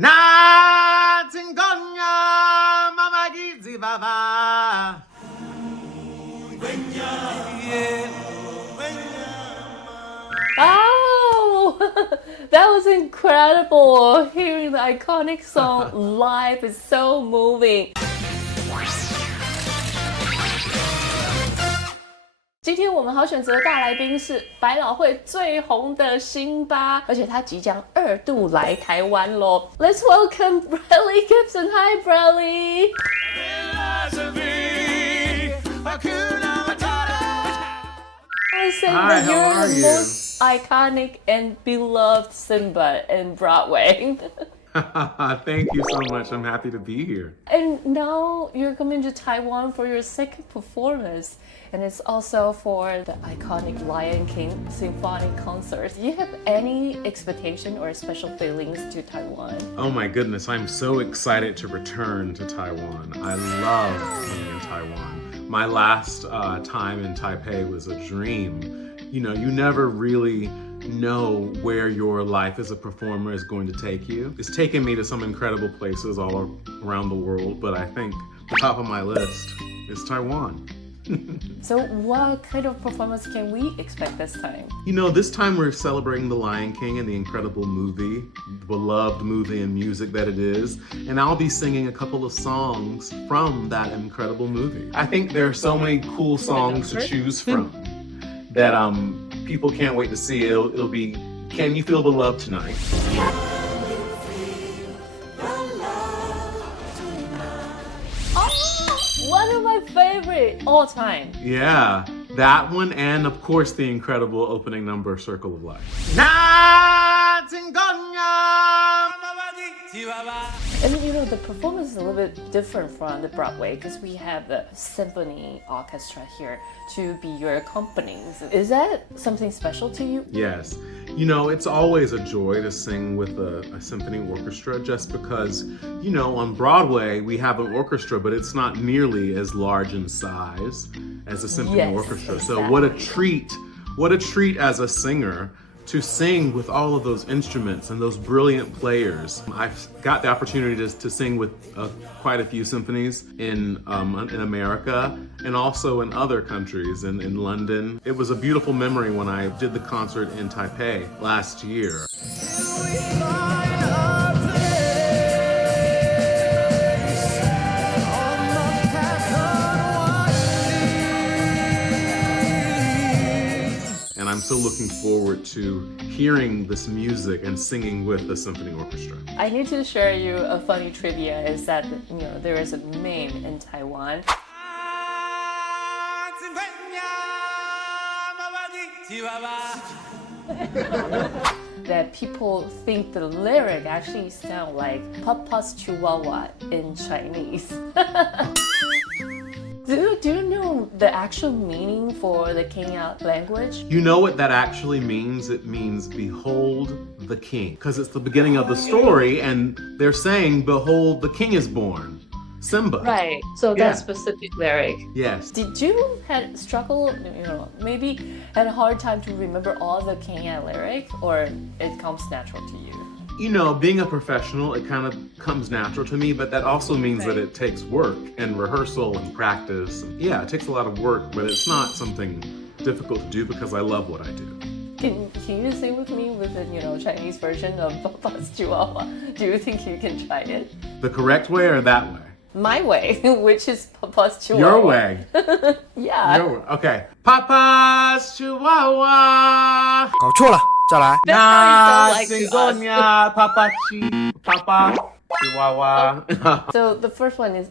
Oh, that was incredible. Hearing the iconic song live is so moving. 今天我们好选择的大来宾是百老汇最红的辛巴，而且他即将2度来台湾咯。Let's welcome Bradley Gibson. Hi, Bradley. I say that you're the most iconic and beloved Simba in Broadway. Thank you so much. I'm happy to be here. And now you're coming to Taiwan for your second performance, and it's also for the iconic Lion King symphonic concert. Do you have any expectation or special feelings to Taiwan? Oh my goodness, I'm so excited to return to Taiwan. I love being in Taiwan. My last time in Taipei was a dream. You know, you never really know where your life as a performer is going to take you. It's taken me to some incredible places all around the world, but I think the top of my list is Taiwan. So what kind of performance can we expect this time? You know, this time we're celebrating The Lion King and the incredible movie, the beloved movie and music that it is, and I'll be singing a couple of songs from that incredible movie. I think there are so many cool songs to choose from that people can't wait to see. It'll be Can You Feel the Love Tonight? One of my favorite all time. Yeah, that one, and of course the incredible opening number, Circle of Life. And you know, the performance is a little bit different from the Broadway because we have the symphony orchestra here to be your accompanings. Is that something special to you? Yes. You know, it's always a joy to sing with a symphony orchestra just because, you know, on Broadway we have an orchestra, but it's not nearly as large in size as a symphony orchestra. Exactly. So what a treat as a singer to sing with all of those instruments and those brilliant players. I've got the opportunity to sing with quite a few symphonies in America and also in other countries, in London. It was a beautiful memory when I did the concert in Taipei last year. And I'm so looking forward to hearing this music and singing with the symphony orchestra. I need to share you a funny trivia is that, you know, there is a meme in Taiwan. That people think the lyric actually sound like Papa's Chihuahua in Chinese. Do you know the actual meaning for the Kenya language? You know what that actually means? It means behold the king. Because it's the beginning of the story and they're saying, behold, the king is born. Simba. Right. So that specific lyric. Yes. Did you had struggle, you know, maybe had a hard time to remember all the Kenya lyric, or it comes natural to you? You know, being a professional, it kind of comes natural to me, but that also means that it takes work and rehearsal and practice. Yeah, it takes a lot of work, but it's not something difficult to do because I love what I do. Can you sing with me with the, you know, Chinese version of Papa's Chihuahua? Do you think you can try it? The correct way or that way? My way, which is Papa's Chihuahua. Your way. Yeah. Your way. Okay. Papa's Chihuahua. 搞错了，再来。 That's how you sound like to us. Singonia, Papa Chihuahua. So the first one is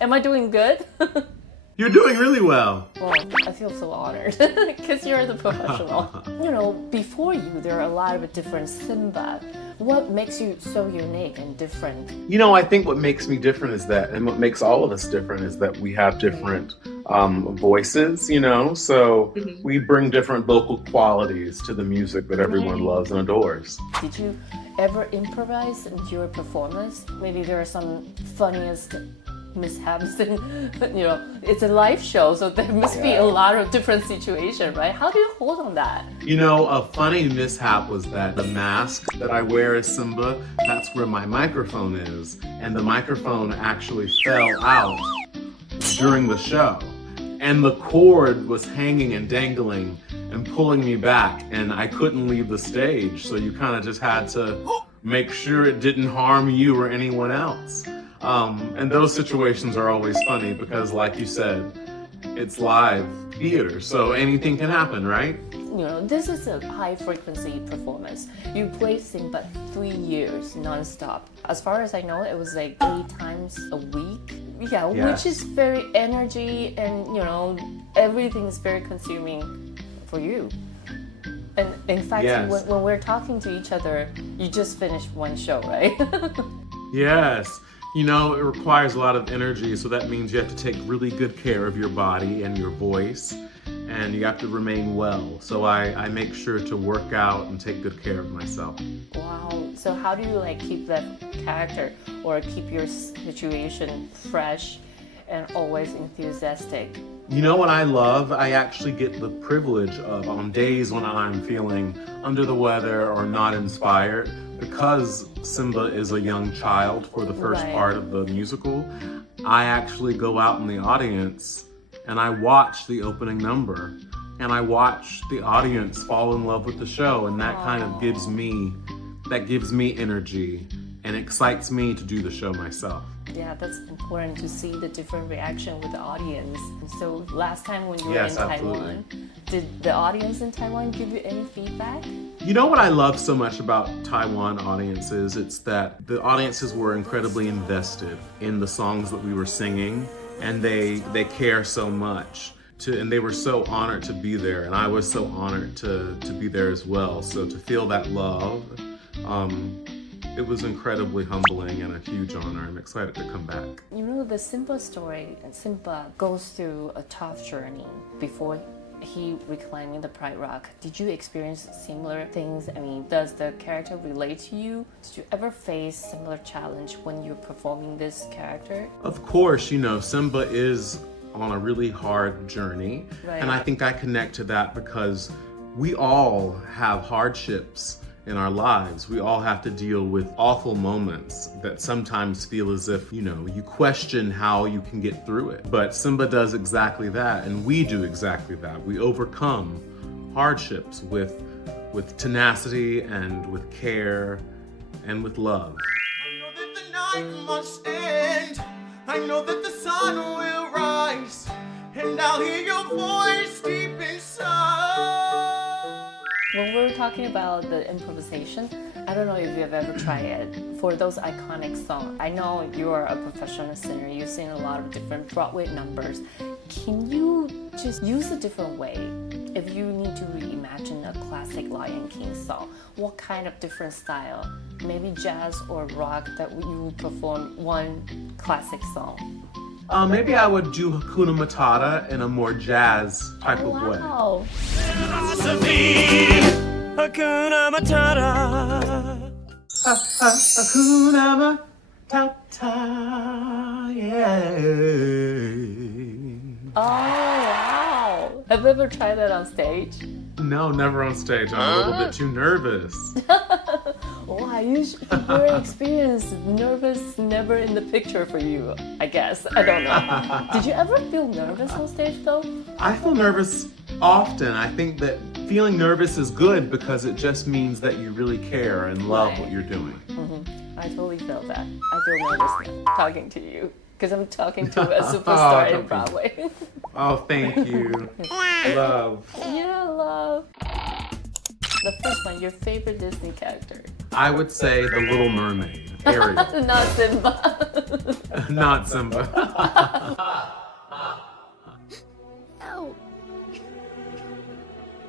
Am I doing good? You're doing really well. Well, I feel so honored because you're the professional. You know, before you, there are a lot of different Simba. What makes you so unique and different? You know, I think what makes me different is that, and what makes all of us different is that we have different voices, you know? So we bring different vocal qualities to the music that everyone loves and adores. Did you ever improvise in your performance? Maybe there are some funniest mishaps and, it's a live show, so there must be a lot of different situations, right? How do you hold on that? A funny mishap was that the mask that I wear as Simba, that's where my microphone is, and the microphone actually fell out during the show. And the cord was hanging and dangling and pulling me back, and I couldn't leave the stage, so you kind of just had to make sure it didn't harm you or anyone else. And those situations are always funny because, like you said, it's live theater, so anything can happen, right? This is a high-frequency performance. You played Simba 3 years non-stop. As far as I know, it was like 8 times a week. Yeah, yes. Which is very energy and, everything is very consuming for you. And in fact, yes. when we're talking to each other, you just finished one show, right? Yes. It requires a lot of energy, so that means you have to take really good care of your body and your voice, and you have to remain well. So I make sure to work out and take good care of myself. Wow. So how do you keep that character or keep your situation fresh and always enthusiastic? What I love? I actually get the privilege of, on days when I'm feeling under the weather or not inspired, because Simba is a young child for the first part of the musical, I actually go out in the audience and I watch the opening number and I watch the audience fall in love with the show, and that kind of gives me energy and excites me to do the show myself. Yeah, that's important to see the different reaction with the audience. So last time when you were in Taiwan, did the audience in Taiwan give you any feedback? What I love so much about Taiwan audiences, it's that the audiences were incredibly invested in the songs that we were singing, and they care so much. And they were so honored to be there, and I was so honored to be there as well. So to feel that love, it was incredibly humbling and a huge honor. I'm excited to come back. The Simba story, Simba goes through a tough journey before he reclining the Pride Rock. Did you experience similar things? Does the character relate to you? Did you ever face similar challenge when you're performing this character? Of course, Simba is on a really hard journey. Right. And I think I connect to that because we all have hardships in our lives. We all have to deal with awful moments that sometimes feel as if, you question how you can get through it. But Simba does exactly that, and we do exactly that. We overcome hardships with tenacity and with care and with love. I know that the night must end. I know that the sun will rise, and I'll hear your voice deep inside. When we're talking about the improvisation, I don't know if you've ever tried it. For those iconic songs, I know you are a professional singer, you sing a lot of different Broadway numbers. Can you just use a different way? If you need to reimagine a classic Lion King song, what kind of different style, maybe jazz or rock, that you would perform one classic song? Maybe I would do Hakuna Matata in a more jazz type of way. Wow. Hakuna Matata. Hakuna Matata, yeah. Oh, wow. Have you ever tried that on stage? No, never on stage. I'm a little bit too nervous. Wow, you're experienced, nervous, never in the picture for you, I guess. I don't know. Did you ever feel nervous on stage though? I feel nervous often. I think that feeling nervous is good because it just means that you really care and love what you're doing. Mm-hmm. I totally feel that. I feel nervous now talking to you because I'm talking to a superstar in Broadway. Oh, thank you. Love. Yeah, love. The first one, your favorite Disney character? I would say The Little Mermaid, Ariel. Not Simba. Not Simba.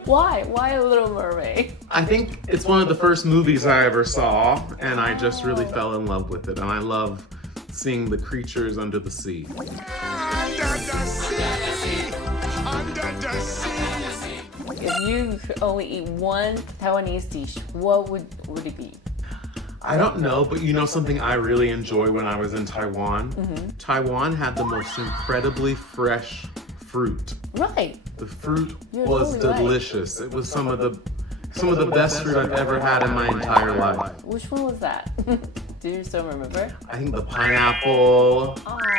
Why? Why a Little Mermaid? I think it's one of the first movies I ever saw, and I just really fell in love with it. And I love seeing the creatures under the sea. Under the sea, under the sea. If you could only eat one Taiwanese dish, what would it be? I don't know, but you know something I really enjoyed when I was in Taiwan? Taiwan had the most incredibly fresh fruit. Right. The fruit You're was totally right. delicious. It was some of the best fruit I've ever had in my entire life. Which one was that? Do you still remember? I think the pineapple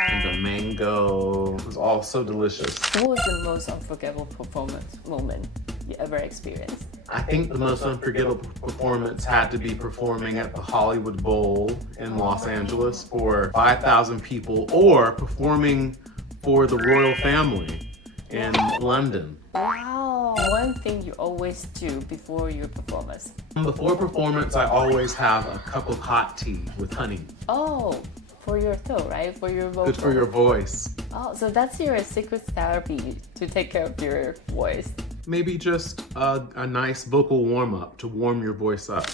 and the mango was all so delicious. What was the most unforgettable performance moment you ever experienced? I think the most unforgettable performance had to be performing at the Hollywood Bowl in Los Angeles for 5,000 people, or performing for the royal family in London. Wow. One thing you always do before your performance. Before performance, I always have a cup of hot tea with honey. Oh, for your throat, right? For your vocal. Good for your voice. Oh, so that's your secret therapy to take care of your voice. Maybe just a nice vocal warm-up to warm your voice up.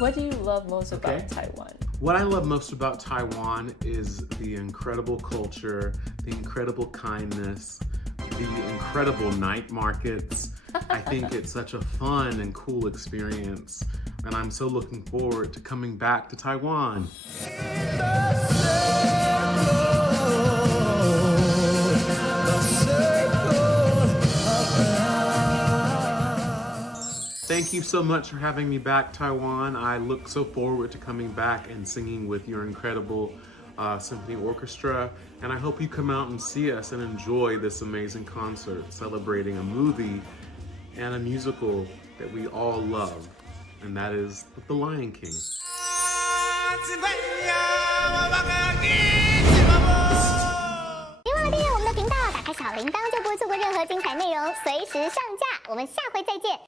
What do you love most about Taiwan? What I love most about Taiwan is the incredible culture, the incredible kindness, the incredible night markets. I think it's such a fun and cool experience, and I'm so looking forward to coming back to Taiwan. Thank you so much for having me back, Taiwan. I look so forward to coming back and singing with your incredible symphony orchestra. And I hope you come out and see us and enjoy this amazing concert celebrating a movie and a musical that we all love, and that is The Lion King. 别忘了订阅我们的频道，打开小铃铛就不会错过任何精彩内容，随时上架。我们下回再见。